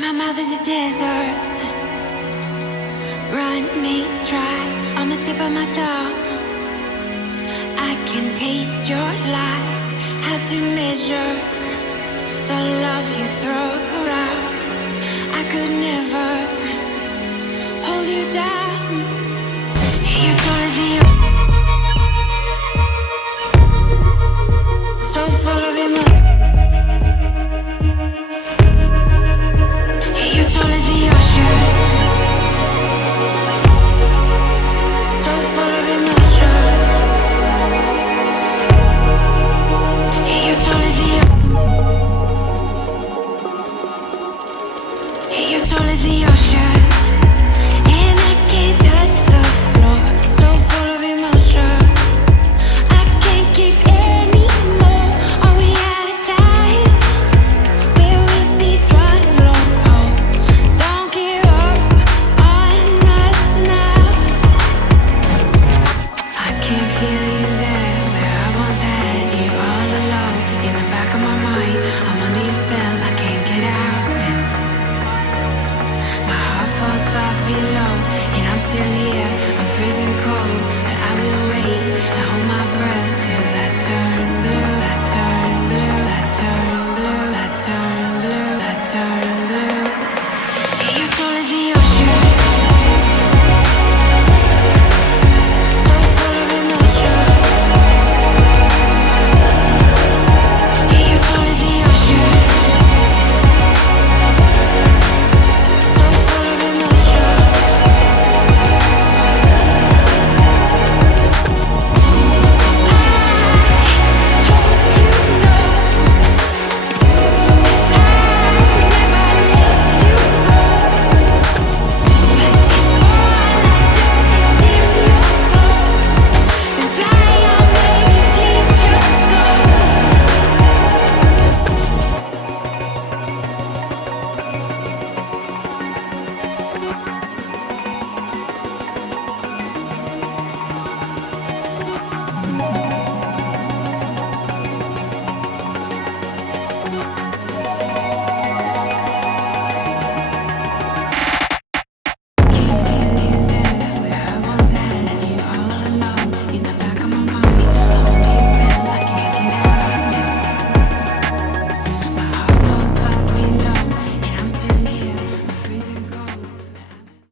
My mouth is a desert, running dry on the tip of my tongue. I can taste your lies, how to measure the love you throw around. I could never hold you down. You're tall as the so full of emotion. You're tall as the ocean, so full of emotion. You're tall as the You're tall as the ocean.